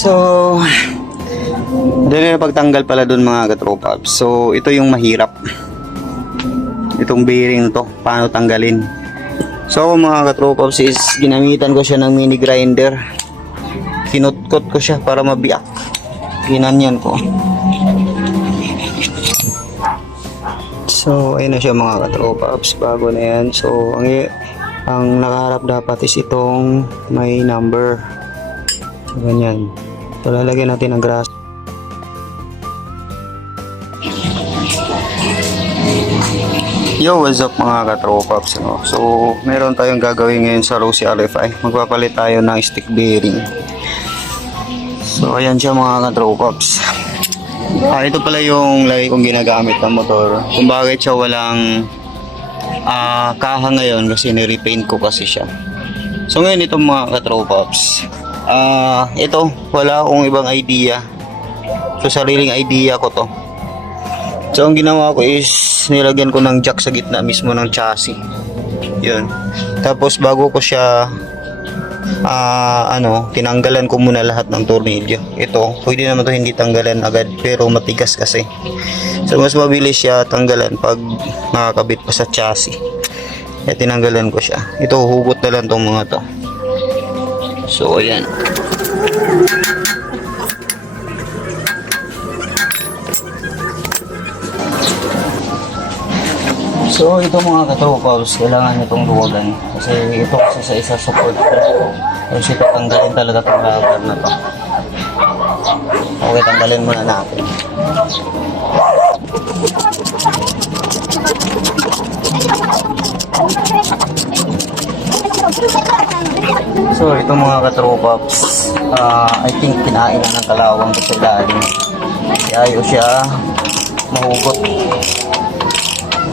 So, dahil na pagtanggal pala dun mga katropa. So, ito yung mahirap. Itong bearing to, paano tanggalin. So, mga katropa is ginamitan ko siya ng mini grinder. Kinutkot ko siya para mabiyak. Ginanyan ko. So, ayun na siya mga katropa. Bago na yan. So, ang nakaharap dapat is itong may number. So, ganyan. So, lalagyan natin ng grass. Yo, what's up mga katropaps, no? So, meron tayong gagawin ngayon sa Rossi RFI. Magpapalit tayo ng stick bearing. So, ayan siya mga katropaps. Ito pala yung lagi kong ginagamit ng motor. Kung bakit siya walang kaha ngayon kasi nirepaint ko kasi siya. So, ngayon itong mga katropaps. Ito, wala akong ibang idea. So, sariling idea ko to. So, ang ginawa ko is nilagyan ko ng jack sa gitna mismo ng chassis. Yun. Tapos, bago ko siya tinanggalan ko muna lahat ng tornilyo. Ito, pwede naman to hindi tanggalan agad pero matigas kasi. So, mas mabilis siya tanggalan pag nakakabit pa sa chassis. Kaya tinanggalan ko siya. Ito, hugot na lang tong mga to. So, ayan. So ito mga katropaws, kailangan nyo itong luwagan kasi ito kasi sa isa support kasi tatanggalin talaga itong rubber na to. Okay, tanggalin muna natin. So ito mga katropaws, I think kinain na ng kalawang sa ilalim kaya ayaw siya mahugot.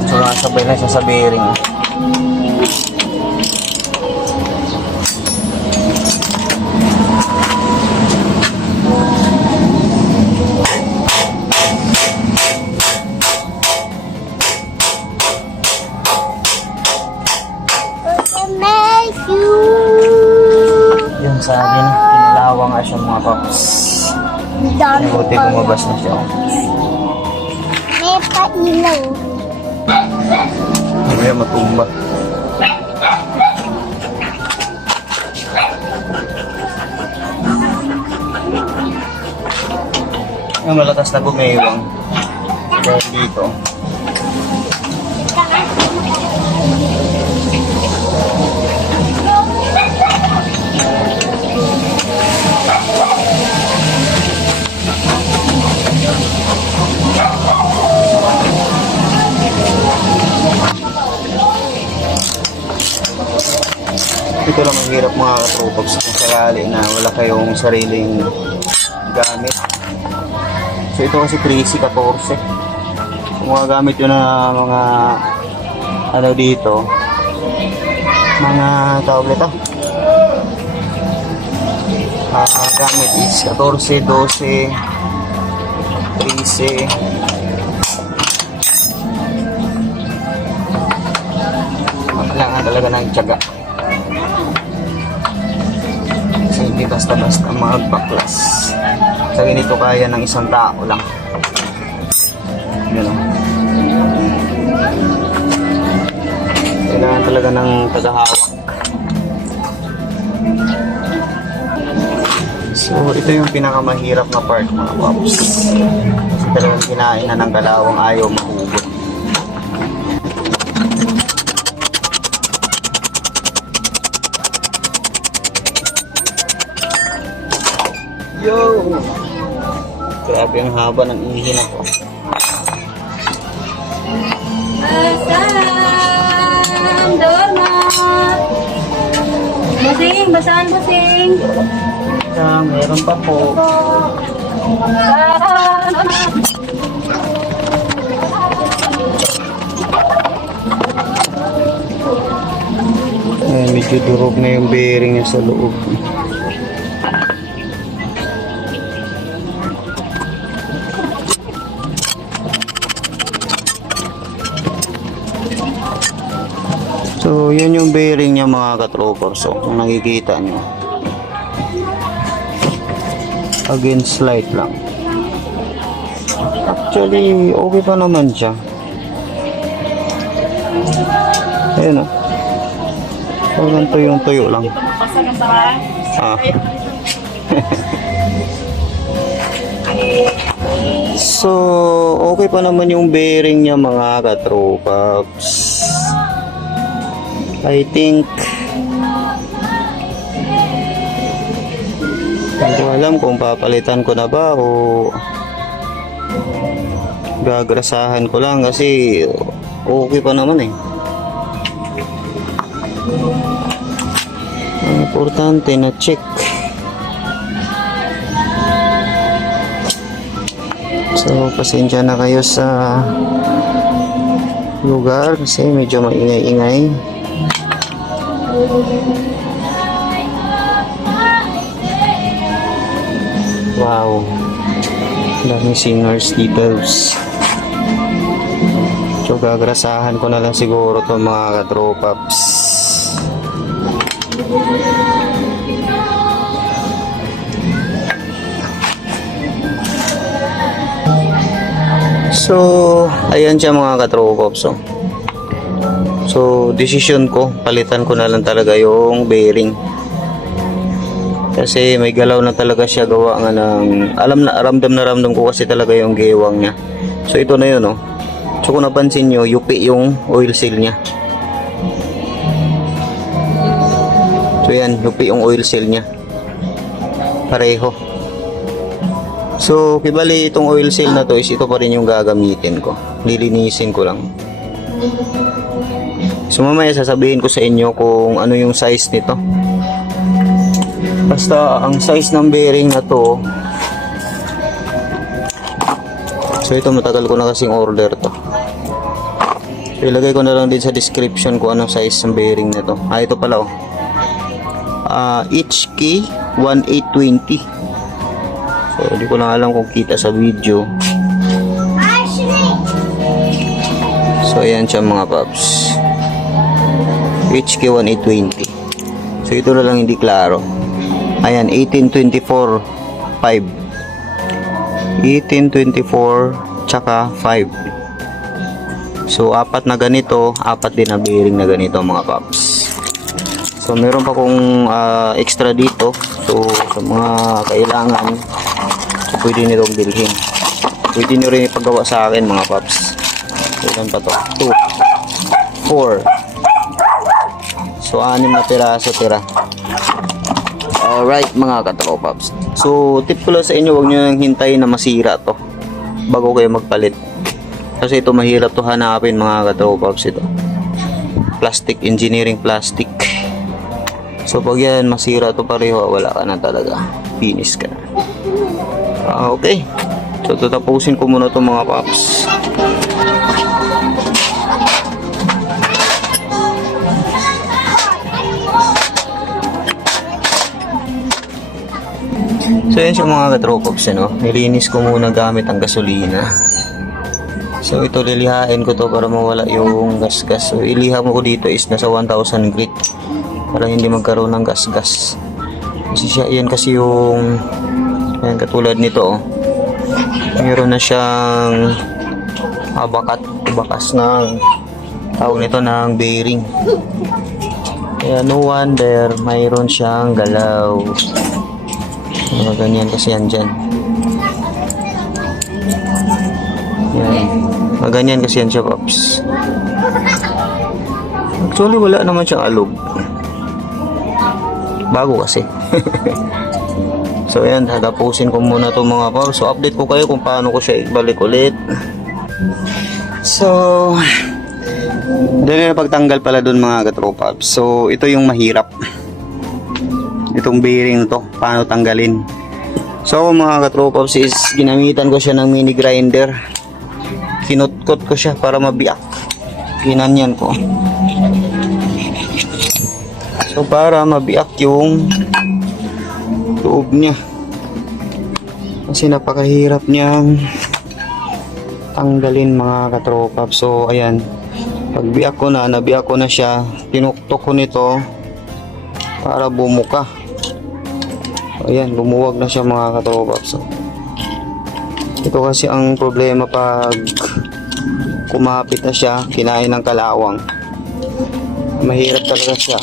So, nasabay na siya sa bearing. Yung sa akin, kinalawa nga siya mga paps. Buti kumabas na siya. May pailaw. Mamaya matumba. Yung malakas na gumewang dahil dito. Ito lang mahirap mga katropaps kung sakali na wala kayong sariling gamit. So ito kasi Crazy 14. Kung magagamit yun na mga dito, mga tawag nito, gamit is 14, 12, 13. Kailangan talaga ng tiyaga. Hindi basta-basta magpaklas. Sa ganito kaya ng isang tao lang. Gano'n. Kailangan talaga ng tagahawak. So, ito yung pinakamahirap na part mga paps. Kasi talagang kinain na ng kalawang ayaw mahugot. Yo! Grabe ang haba ng ihi na ko. Basang donut. Basing, basahan basing. Meron pa po. Medyo durog na yung bearing niya sa loob. So, yun yung bearing niya mga katroper. So, kung nakikita nyo. against light lang. Actually, okay pa naman siya. Ayun o. Parang tuyong-tuyo lang. Ah. So, okay pa naman yung bearing niya mga katropaps. I think hindi ko alam kung papalitan ko na ba o gagrasahan ko lang kasi okay pa naman eh. Ang importante na check. So, pasensya na kayo sa lugar kasi medyo maingay-ingay. Wow. Daming singers dito. So, gagrasahan ko na lang siguro to mga katropaps. So, ayan siya mga katropaps. So, decision ko, palitan ko na lang talaga yung bearing. Kasi may galaw na talaga siya, gawa nga ng, ramdam na ramdam ko kasi talaga yung gewang niya. So, ito na yun, oh. So, kung napansin nyo, yupi yung oil seal niya. So, yan, yupi yung oil seal niya. Pareho. So, kibali itong oil seal na to is ito pa rin yung gagamitin ko. Lilinisin ko lang. So, mamaya sasabihin ko sa inyo kung ano yung size nito. Basta, ang size ng bearing na to. So, ito matagal ko na kasing order to. So, ilagay ko na lang din sa description kung anong size ng bearing na to. Ah, ito pala oh. HK 1820. So, hindi ko lang alam kung kita sa video. So, ayan siya mga paps. HK 1820. So, ito na lang hindi klaro. Ayan, 1824 5. 1824 tsaka 5. So, apat na ganito, apat din na bearing na ganito mga paps. So, meron pa kong extra dito. So, sa mga kailangan, so, pwede nyo bilhin. Pwede nyo rin ipagawa sa akin mga paps. So, ilan pa to? 2 4. So, 6 na piraso tira. Alright mga katropaps. So, tip ko lang sa inyo, huwag nyo nang hintayin na masira to bago kayo magpalit. Kasi ito mahirap to hanapin mga katropaps ito. Plastic, engineering plastic. So, pag yan masira to pareho, wala ka na talaga. Finish ka na. Okay. So, tatapusin ko muna to mga paps. So, yan siya mga katropaps, ano? Nilinis ko muna gamit ang gasolina. So, ito lilihain ko to para mawala yung gas-gas. So, iliha mo ko dito is nasa 1,000 grit. Para hindi magkaroon ng gas-gas. Kasi siya, yan kasi yung yan, katulad nito oh. Meron na siyang bakas ng tawag nito ng bearing. Kaya no wonder mayroon siyang galaw. Ganyan kasi yan dyan. Yan. Ganyan kasi yan siya paps. Actually wala naman siyang alog. Bago kasi. So ayan, tatapusin ko muna itong mga paps. So update ko kayo kung paano ko siya ibalik ulit. So dahil na pagtanggal pala dun mga katropaps. So ito yung mahirap. Itong bearing to, paano tanggalin. So mga katropaps is ginamitan ko siya ng mini grinder. Kinutkot ko siya para mabiyak. Ginanyan ko. So para mabiyak yung loob niya. Kasi napakahirap niyang tanggalin mga katropaps. So ayan, pagbiyak ko na, nabiyak ko na siya, tinuktok ko nito para bumuka. Ayan, lumuwag na siya mga katropaps. Ito kasi ang problema pag kumapit na siya, kinain ng kalawang. Mahirap talaga siya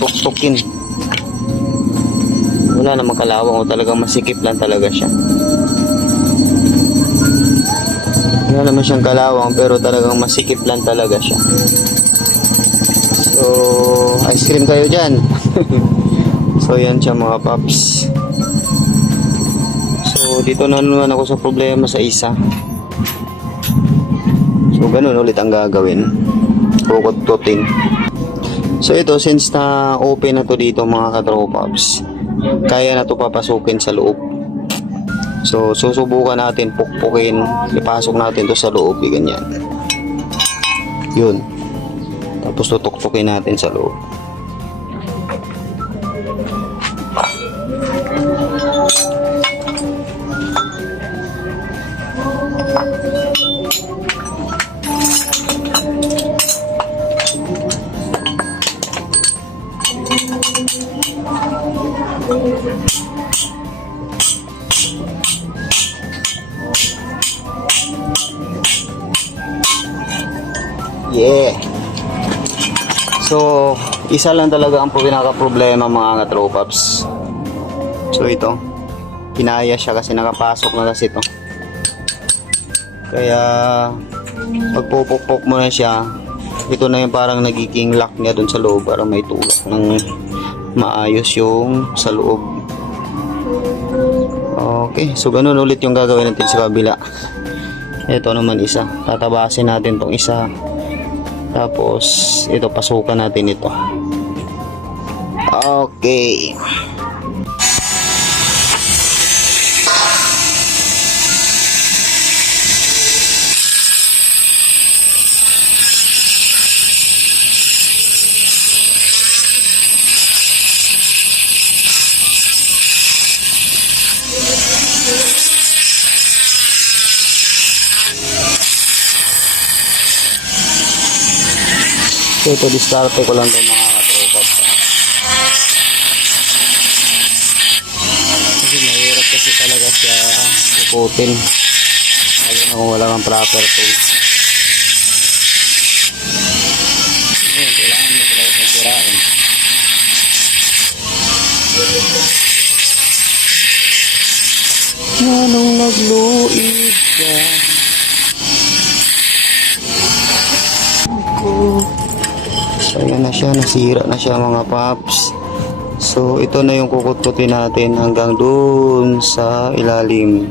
tuktukin. Wala namang kalawang o talagang masikip lang talaga siya. Wala naman siyang kalawang pero talagang masikip lang talaga siya. So, ice cream kayo dyan. So, yan siya mga paps. So, dito na naman ako sa problema sa isa. So, ganun ulit ang gagawin. Kukut-kutin. So, ito, since na open na to dito mga katropaps, kaya na to papasukin sa loob. So, susubukan natin, pukpukin, ipasok natin to sa loob, ganyan. Yun. Tapos tutuktukin natin sa loob. Yeah. So, isa lang talaga ang pinaka-problema mga katropaps. So, ito. Kinaya siya kasi nakapasok na kasi ito. Kaya, pag pupukpok mo na siya, ito na yung parang nagiging lock niya dun sa loob para may tulak ng maayos yung sa loob. Okay, so ganun ulit yung gagawin natin sa kabila. Ito naman isa. Tatabasin natin tong isa. Tapos, ito, pasukan natin ito. Okay. So, ito, diskarte ko lang itong mga katropas. Kasi mahirap kasi talaga siya ikutin. Lalo na kung wala kang proper tools. Ayun, kailangan mo talaga sa sirain. Anong nagluid ka? So, ayan na siya, nasira na siya mga paps. So, ito na yung kukut-kutin natin hanggang dun sa ilalim.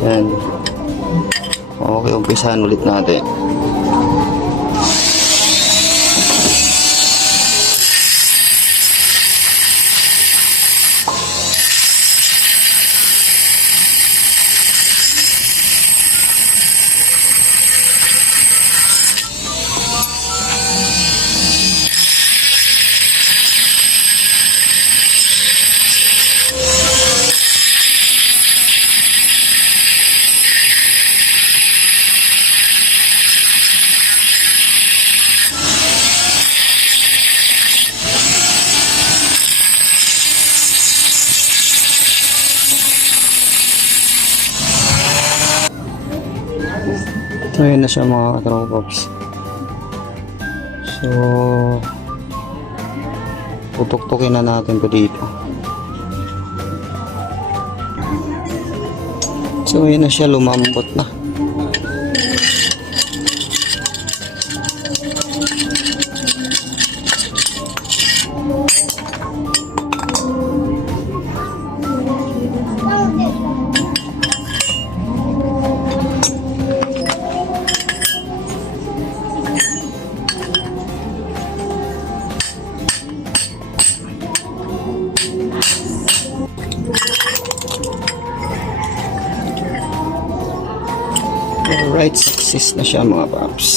Ayan. Okay, umpisahan ulit natin. So, ayan na siya mga katropaps. So, tutuktukin na natin to dito. So, ayan na siya, lumambot na. Alright, success na siya mga paps.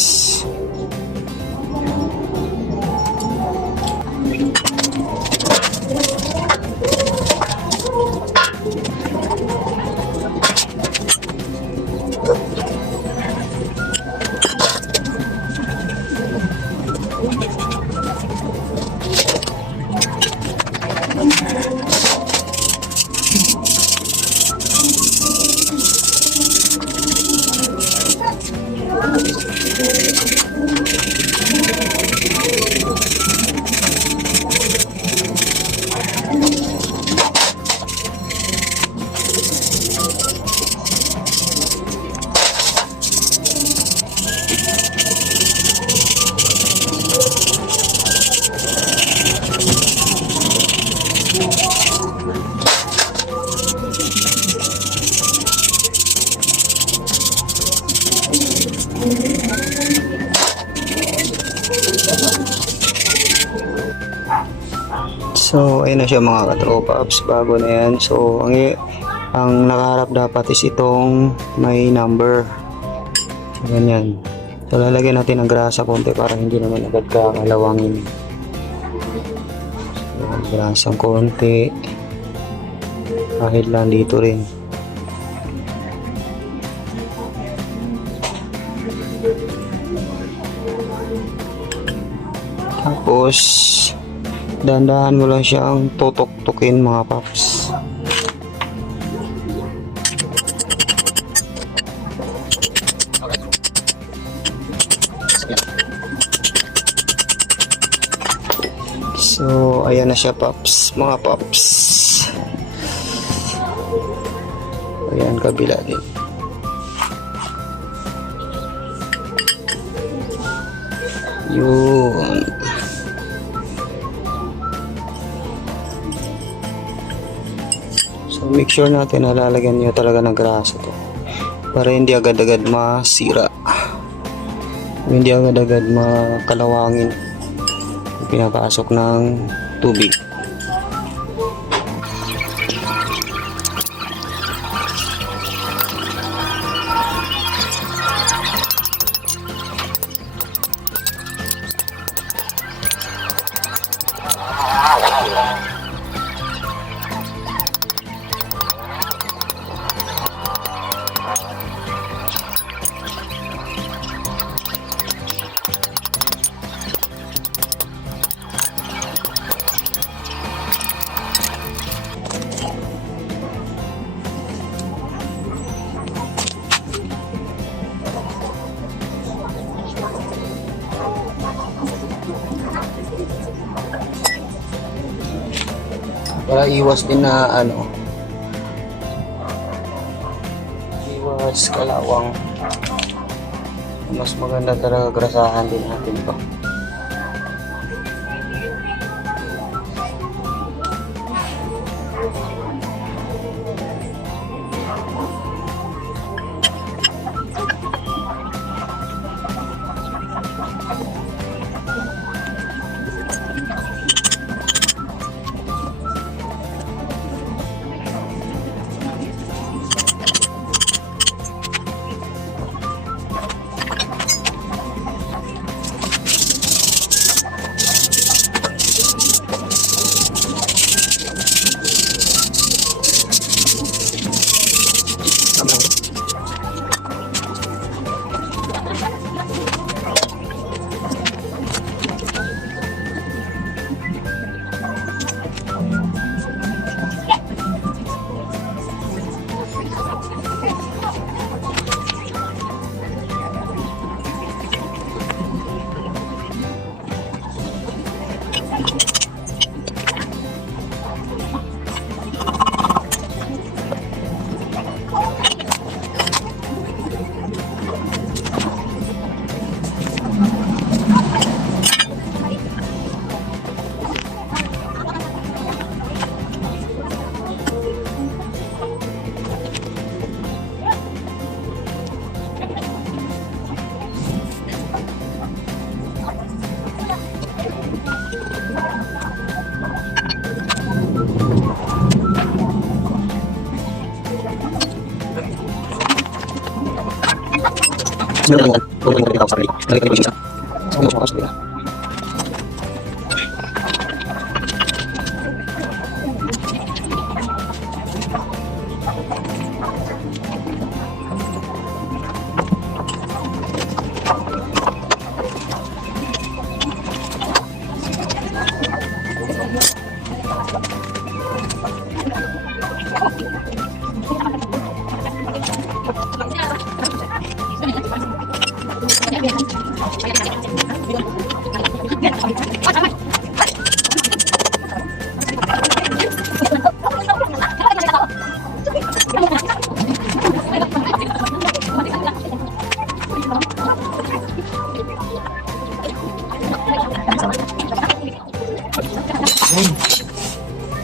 So, ayun na siya mga katropaps. Bago na yan. So, ang nakaharap dapat is itong may number. So, ganyan. So, lalagyan natin ng grasa konti para hindi naman agad kakalawangin. So, grasang konti. Kahit lang dito rin. Tapos, dahan-dahan mo lang siyang tutok-tukin mga paps. So, ayan na siya paps, mga paps. Ayan, kabila din. Yun. So, make sure natin na lalagyan nyo talaga ng grasa to. Para hindi agad-agad masira. Hindi agad-agad makalawangin. Pinapasok ng tubig. Para iwas din na iwas kalawang. Mas maganda talaga grasahan din natin ito.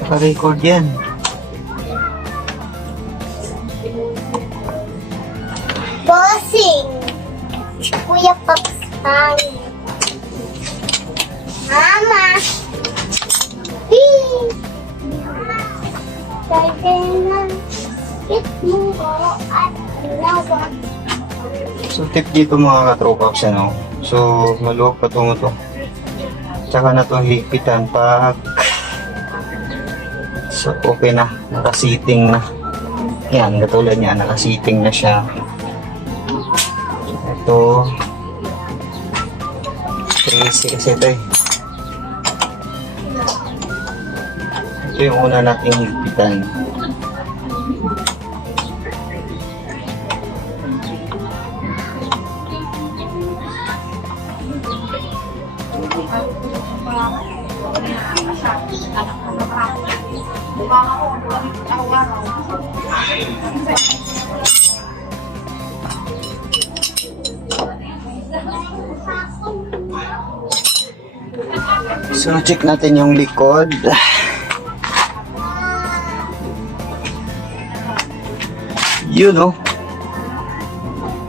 Naka-record yan. Bossing! Kuya Pops Pang! Mama! Whee! So tip dito mga katropaps, ano. So maluwag pa tungo to. Tsaka na to higpitan pag so okay na, nakasiting na. Yan, katulad niya, nakasiting na siya. Ito crazy kasi ito eh. Ito yung una nating higpitan. So check natin yung likod. Yun oh.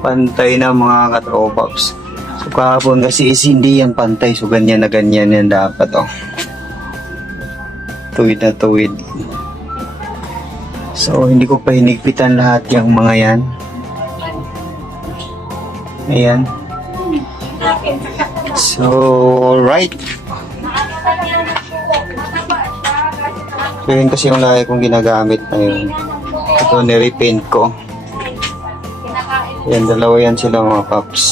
Pantay na mga katropaps. So kahapon kasi is hindi yan pantay. So ganyan na ganyan yan dapat oh. Tuwid na tuwid. So hindi ko pa hinigpitan lahat yung mga yan. Ayan. So alright. So yun kasi yung lagi kong ginagamit na yun. Ito nirepaint ko. Yan, dalawa yan sila mga paps.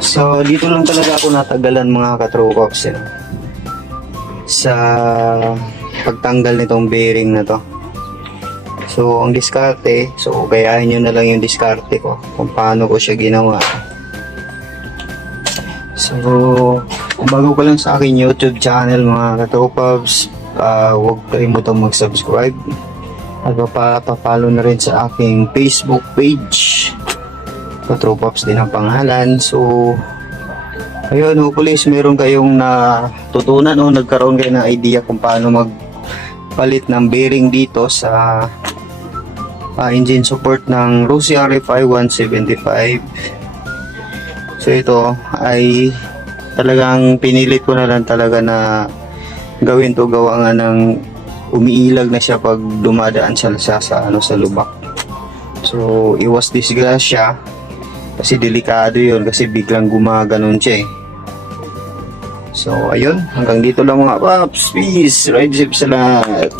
So dito lang talaga ako natagalan mga katropaps eh. Sa pagtanggal nitong bearing na to. So ang diskarte, so gayahin nyo na lang yung diskarte ko kung paano ko siya ginawa. So kung bago ka lang sa akin YouTube channel mga katropaps, huwag kalimutang mag-subscribe at papalo na rin sa aking Facebook page. Katropaps din ang pangalan. So ayun, hopefully meron kayong natutunan o nagkaroon kayo ng idea kung paano magpalit ng bearing dito sa engine support ng Rossi RFI 175. So ito ay talagang pinilit ko na lang talaga na gawin to, gawa nga ng umiilag na siya pag dumadaan siya sa lubak. So iwas disgrasya kasi delikado yun kasi biglang gumaganon siya eh. So ayun, hanggang dito lang mga paps. Peace, ride safe sa lahat.